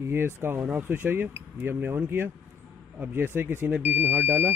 ये इसका on off switch है, ये हमने ऑन किया। अब जैसे किसी ने बीच में हाथ डाला